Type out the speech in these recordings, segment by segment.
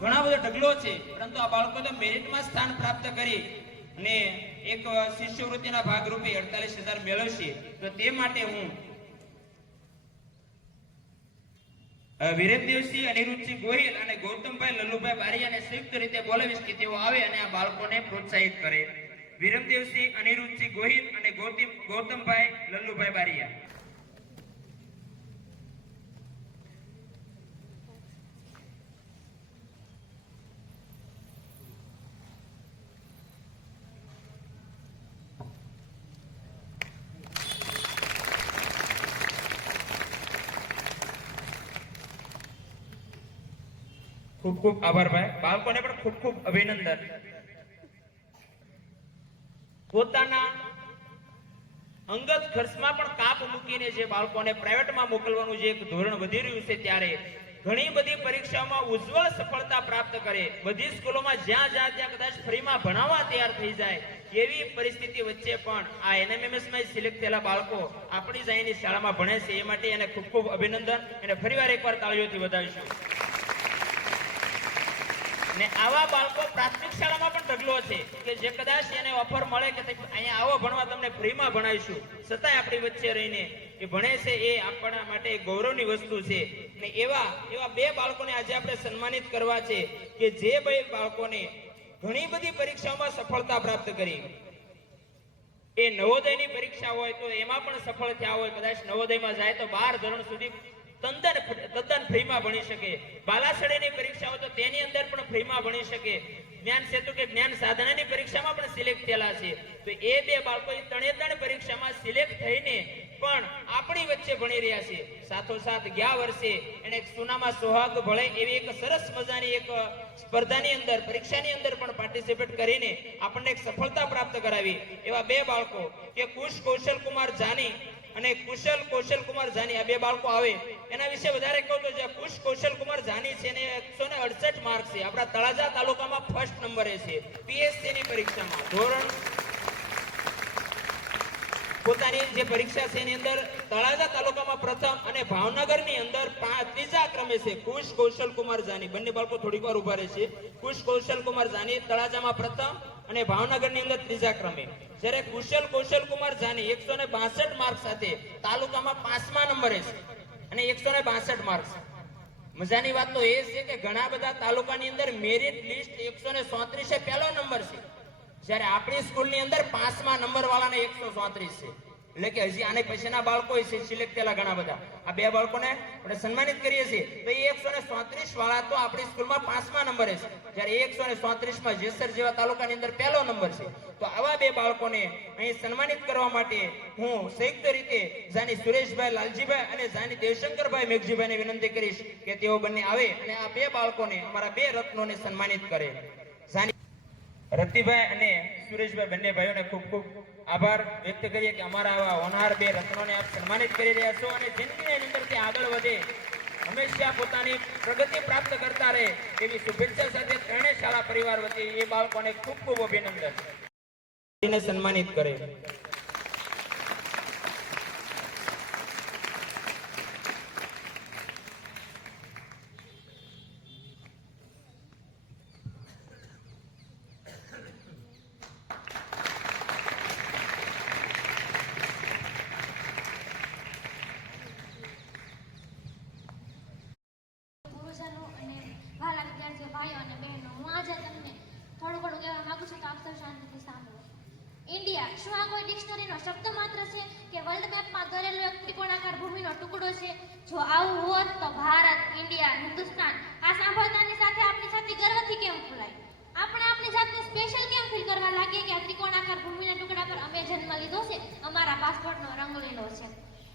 ઘણા બધો ઢગલો છે, પરંતુ આ બાળકો તો મેરિટમાં સ્થાન પ્રાપ્ત કરી અને એક શિષ્યવૃત્તિના ભાગરૂપે અડતાલીસ હજાર મેળવશે. તો તે માટે હું વીરેન્દ્રસિંહ અનિરુદ્ધસિંહ ગોહિલ અને ગૌતમભાઈ લલ્લુભાઈ બારિયાને સંયુક્ત રીતે બોલાવીશ કે તેઓ આવે અને આ બાળકોને પ્રોત્સાહિત કરે. વિરમદેવસિંહ અનિરુદ્ધસિંહ ગોહિલ અને ગૌતમ, ગૌતમભાઈ લલ્લુભાઈ બારીયા. ખૂબ ખૂબ આભાર ભાઈ. બાળકોને પણ ખૂબ ખૂબ અભિનંદન. પોતાના અંગત ખર્ચમાં પણ કાપ મૂકીને જે બાળકોને પ્રાઇવેટમાં મોકલવાનું જે એક ધોરણ વધી રહ્યું છે ત્યારે ઘણી બધી પરીક્ષાઓમાં ઉજ્જવળ સફળતા પ્રાપ્ત કરે. બધી સ્કૂલોમાં જ્યાં જ્યાં ત્યાં કદાચ ફ્રીમાં ભણાવવા તૈયાર થઈ જાય એવી પરિસ્થિતિ વચ્ચે પણ આ એનએમએમએસમાં સિલેક્ટ થયેલા બાળકો આપણી જ અહીંની શાળામાં ભણે છે. એ માટે એને ખૂબ ખૂબ અભિનંદન. અને ફરીવાર એકવાર તાળીઓથી વધાવીશું. ને આવા બાળકો પ્રાથમિક શાળામાં પણ ઢગલો છે કે જે કદાચ એને ઓફર મળે કે અહીંયા આવો, ભણવા તમને ફ્રીમાં ભણાવીશું. છતાંય આપણી વચ્ચે રહીને એ ભણે છે એ આપણા માટે ગૌરવની વસ્તુ છે. ને એવા એવા બે બાળકોને આજે આપણે સન્માનિત કરવા છે કે જે બે બાળકોને ઘણી બધી પરીક્ષાઓમાં સફળતા પ્રાપ્ત કરી. એ નવોદયની પરીક્ષા હોય તો એમાં પણ સફળ થયા હોય, કદાચ નવોદયમાં જાય તો બાર ધોરણ સુધી તદ્દન તદ્દન ફ્રીમાં ભણી શકે. બાલાસડેની પરીક્ષા હોય તો તેની અંદર પણ ફ્રીમાં ભણી શકે. જ્ઞાન સેતુ કે જ્ઞાન સાધનાની પરીક્ષામાં પણ સિલેક્ટ થયેલા છે. તો એ બે બાળકો એ ત્રણે ત્રણ પરીક્ષામાં સિલેક્ટ થઈને પણ આપણી વચ્ચે ભણી રહ્યા છે. સાથોસાથ ગયા વર્ષે એને સુનામાં સુહાગ ભળે એવી એક સરસ મજાની એક સ્પર્ધાની અંદર, પરીક્ષાની અંદર પણ પાર્ટિસિપેટ કરીને આપણને એક સફળતા પ્રાપ્ત કરાવી. એવા બે બાળકો કે કુશ કૌશલ કુમાર જાની અને કુશલ કૌશલ કુમાર જાની આ બે બાળકો આવે. એના વિશે વધારે કહું તો કુશ કૌશલ કુમાર જાની છે એકસો ને અડસઠ માર્ક છે. આપણા તળાજા તાલુકામાં ફર્સ્ટ નંબરે છે. પીએસસી ની પરીક્ષામાં ધોરણ પોતાની જે પરીક્ષા છે એની અંદર તળાજા તાલુકામાં પ્રથમ અને ભાવનગરની અંદર ત્રીજા ક્રમે છે કુશ કૌશલ કુમાર જાની. બંને બાળકો થોડીક વાર ઊભા રહેશે. કુશ કૌશલ કુમાર જાની તળાજામાં પ્રથમ અને ભાવનગરની અંદર ત્રીજા ક્રમે. જ્યારે કુશલ કૌશલ કુમાર જાની એકસો ને બાસઠ માર્ક સાથે તાલુકામાં પાંચમા નંબરે છે. અને એકસો ને બાસઠ માર્ક્સ મજાની વાત તો એ છે કે ઘણા બધા તાલુકાની અંદર મેરિટ લિસ્ટ એકસો ને સોત્રીસે પહેલો નંબર છે. જ્યારે આપણી સ્કૂલની અંદર પાંચમા નંબર વાળાને એકસો સોત્રીસ છે. એટલે કે હજી આને પછીના બાળકો છે સિલેક્ટ થયેલા ઘણા બધા. આ બે બાળકોને આપણે સન્માનિત કરીએ છીએ. તો એ એકસો ને ચોત્રીસ વાળા તો આપણી સ્કૂલમાં પાંચમા નંબરે છે. જ્યારે એકસો ને ચોત્રીસમાં જેસર જેવા તાલુકાની અંદર પહેલો નંબર છે. તો આવા બે બાળકોને અહીં સન્માનિત કરવા માટે હું સંયુક્ત રીતે જાની સુરેશભાઈ, લાલજીભાઈ અને જાની દેવશંકરભાઈ મેઘજીભાઈને વિનંતી કરીશ કે તેઓ બંને આવે અને આ બે બાળકોને અમારા બે રત્નોને સન્માનિત કરે. જાની રતિભાઈ અને સુરેશભાઈ બંને ભાઈઓને ખૂબ ખૂબ આભાર વ્યક્ત કરીએ કે અમારા આવા હોનહાર બે રત્નોને આપ સન્માનિત કરી રહ્યા છો અને જિંદગીની અંદર અંદરથી આગળ વધે. હંમેશા પોતાની પ્રગતિ પ્રાપ્ત કરતા રહે એવી શુભેચ્છા સાથે ત્રણેય શાળા પરિવાર વતી એ બાળકોને ખૂબ ખૂબ અભિનંદન. સન્માનિત કરે. ભાઈઓ અને બહેનો, હું આજે તમને થોડું ઘણું કહેવા માંગુ છું તો આપ શાંતિથી સાંભળો. ઇન્ડિયા શું આ કોઈ ડિક્શનરીનો શબ્દ માત્ર છે કે વર્લ્ડ મેપમાં દોરેલો એક ત્રિકોણાકાર ભૂમિનો ટુકડો છે? જો આવું હોત તો ભારત ઇન્ડિયા હિન્દુસ્તાન આ સાંભળતાની સાથે આપણી છાતી ગર્વથી કેમ ફૂલાય આપણે આપણી જાતને સ્પેશિયલ કેમ ફીલ કરવા લાગીએ કે આ ત્રિકોણાકાર ભૂમિના ટુકડા પર અમે જન્મ લીધો છે અમારા પાસપોર્ટનો રંગ લીલો છે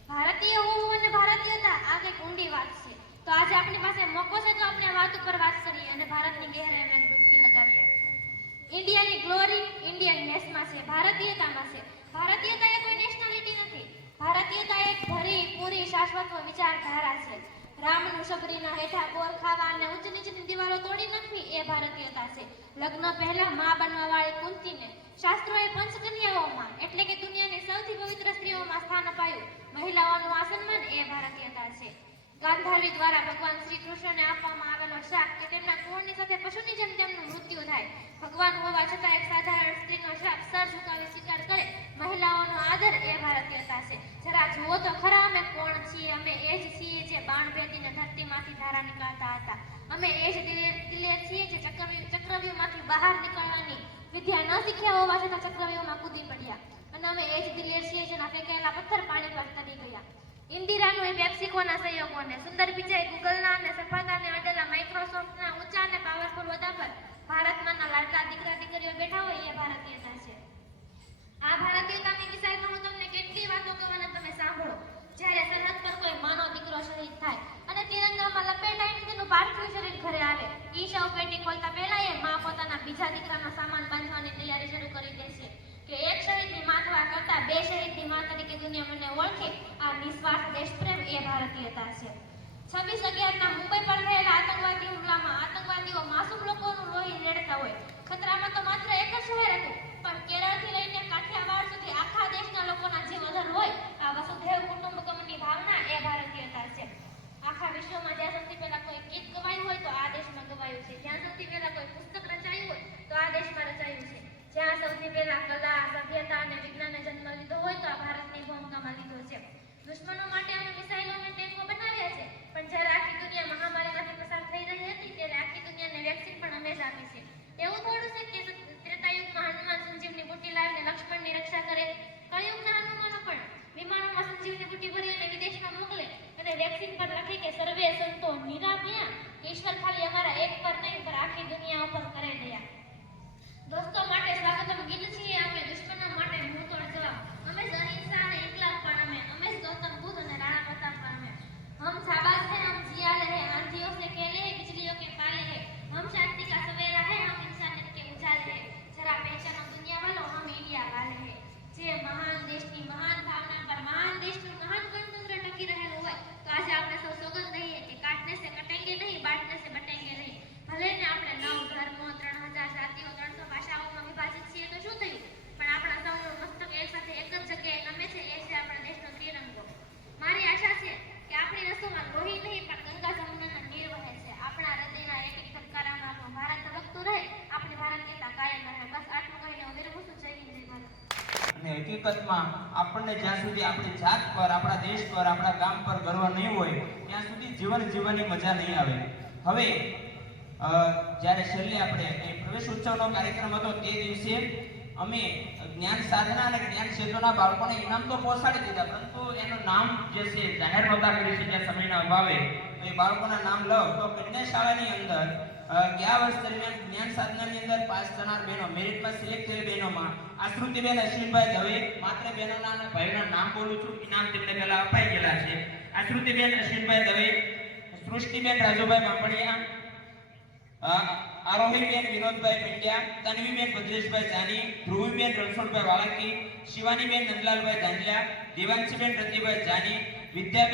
ભારતીય હોવું અને ભારતીયતા આ કંઈક ઊંડી વાત છે તો આજે આપણી પાસે મોકો છે તો આપણે આ વાત ઉપર વાત કરીએ અને ભારતની ગહેરાઈમાં એક ડૂબકી લગાવીએ ઇન્ડિયાની ગ્લોરી ઇન્ડિયન નેસમાં છે ભારતીયતામાં છે ભારતીયતા એ કોઈ નેશનાલિટી નથી ભારતીયતા એક ભરી પૂરી શાશ્વત વિચારધારા છે રામનું શબરીના હેઠા ગોળ ખાવા અને ઉચ્ચ નીચની દિવાલો તોડી નાખવી એ ભારતીયતા છે. લગ્ન પહેલા માં બનવા વાળી કુંતીને શાસ્ત્રોએ પંચકન્યાઓમાં, એટલે કે દુનિયાની સૌથી પવિત્ર સ્ત્રીઓમાં સ્થાન અપાયું. મહિલાઓનું આ એ ભારતીયતા છે. ગાંધારી દ્વારા ભગવાન શ્રી કૃષ્ણને આપવામાં આવેલો શાક કે તેમના કુળની સાથે પશુની જેમ તેમનું મૃત્યુ થાય. ભગવાન હોવા છતાં એક સાધારણ સ્ત્રીનો શ્રાપ સર ઝુકાવી સ્વીકાર કરે. મહિલાઓનો આદર એ ભારતીયતા છે. જરા જુઓ તો ખરા અમે કોણ છીએ? અમે એ જ છીએ જે બાણ ભેદીને ધરતીમાંથી ધારા નીકળતા હતા. અમે એ જ દિલેર છીએ જે ચક્રવ્યૂહ ચક્રવ્યૂહમાંથી બહાર નીકળવાની વિદ્યા ન શીખ્યા હોવા છતાં ચક્રવ્યૂહમાં કૂદી પડ્યા. અને અમે એ જ દિલેર છીએ જેના ફેંકાયેલા પથ્થર પાણી પર તરી ગયા. ઇન્દિરાનું એ મેક્સિકોના સહયોગોને, સુંદર પિચાઈ ગૂગલના અને સફળતાને અડેલા માઇક્રોસોફ્ટના ઊંચા અને પાવરફુલ હોદ્દા પર ભારતમાંના લાડકા, દીકરા, દીકરીઓ બેઠા હોય એ ભારતીયતા છે. આ ભારતીયતાની વિષયમાં હું તમને કેટલી વાતો કહું તમે સાંભળો. જ્યારે સરહદ પર કોઈ માનો દીકરો શહીદ થાય અને તિરંગામાં લપેટાઈને તેનું પાર્થિવ શરીર ઘરે આવે, ઈ શવ પેટી ખોલતા પહેલા એ મા પોતાના બીજા દીકરાનો સામાન બાંધવાની તૈયારી શરૂ કરી દેશે કે એક કરતા બે શહીદની માં તરીકે દુનિયા મને ઓળખે, આ નિસ્વાર્થ દેશપ્રેમ એ ભારતીયતા છે. છવ્વીસ અગિયારના મુંબઈ પર થયેલા આતંકવાદી હુમલામાં આતંકવાદીઓ માસૂમ લોકોનું લોહી રેડતા હોય. ખતરામાં તો માત્ર એક જ શહેર હતું પણ કેરળથી લઈને કાઠિયાવાડ સુધી આખા દેશના લોકોના જીવ અધર હોય આ વસુધૈવ કુટુંબકમની ભાવના એ ભારતીયતા છે આખા વિશ્વમાં જ્યાં સૌથી પહેલા કોઈ ગીત ગવાયું હોય તો આ દેશમાં ગવાયું છે જ્યાં સૌથી પહેલા કોઈ પુસ્તક રચાયું હોય તો આ દેશમાં રચાયું છે જ્યાં સૌથી પહેલા કલા, સભ્યતા અને વિજ્ઞાનને જન્મ લીધો હોય તો આ ભારતની ભૂમિકામાં લીધો છે. દુશ્મનો માટે અને ટેન્કો બનાવ્યા છે. પણ જ્યારે આખી દુનિયા મહામારીમાંથી પસાર થઈ રહી હતી, ત્યારે આખી દુનિયાને વેક્સિન પણ અમે જ આપી છે. એવું થોડું છે કે ત્રેતાયુગમાં હનુમાન સંજીવની બુટી લાવીને હકીકતમાં આપણને જ્યાં સુધી આપણી જાત પર, આપણા દેશ પર, આપણા ગામ પર ગર્વ નહીં હોય, ત્યાં સુધી જીવન જીવવાની મજા નહીં આવે. હવે જ્યારે છેલ્લે આપણે પ્રવેશ ઉત્સવનો કાર્યક્રમ હતો તે દિવસે અમે જ્ઞાન સાધના અને જ્ઞાન ક્ષેત્રના બાળકોને ઇનામ તો પહોંચાડી દીધા, પરંતુ એનું નામ જે છે જાહેર નહોતા કરી શક્યા સમયના અભાવે. એ બાળકોના નામ લઉં તો કન્યા શાળાની અંદર ગયા વર્ષ દરમિયાન જ્ઞાન સાધનાની અંદર પાસ થનાર બહેનો, મેરિટમાં સિલેક્ટ થયેલ બહેનોમાં આશ્રુતિબેન અશ્વિનભાઈ દવે માત્ર બહેનોના અને ભાઈઓના નામ બોલું છું. ઇનામ તેમને પહેલા અપાઈ ગયેલા છે. આશ્રુતિબેન અશ્વિનભાઈ દવે સૃષ્ટિબેન રાજુભાઈ માંપણિયા આરોહીબેન વિનોદભાઈ પિંડિયા, તન્વીબેન ભદ્રેશભાઈ જાની, ધ્રુવીબેન રણછોડભાઈ વાળકી, શિવાનીબેન નંદલાલભાઈ ધાંજલા દેવાંશીબેન રતિભાઈ જાની, વિદ્યાબેન